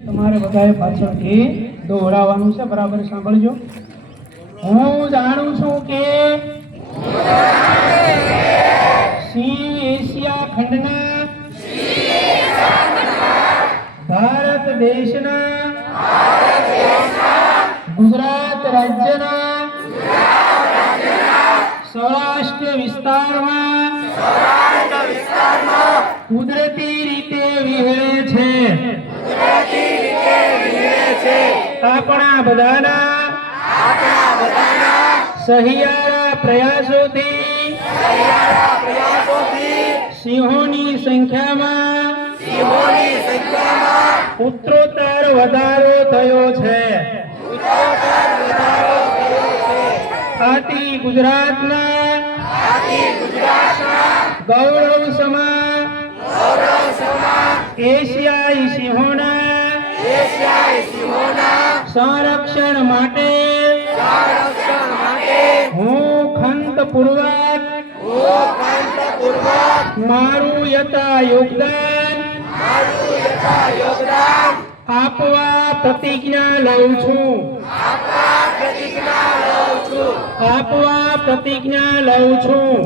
તમારે બધાએ પાછળથી દોહરાવવાનું છે, બરાબર સાંભળજો। હું જાણું છું કે સિંહ એશિયા ખંડના ભારત દેશના ગુજરાત રાજ્યના સૌરાષ્ટ્ર વિસ્તારમાં કુદરતી રીતે વિહરે છે। આપણા બધાના સહિયારા પ્રયાસોથી સિંહોની સંખ્યામાં ઉત્તરોત્તર વધારો થયો છે। આથી ગુજરાતના ગૌરવ સમા એશિયાઈ સિંહોના સંરક્ષણ માટે હું ખંતપૂર્વક મારું યથા યોગદાન આપવા પ્રતિજ્ઞા લઉં છું। આપવા પ્રતિજ્ઞા લઉં છું।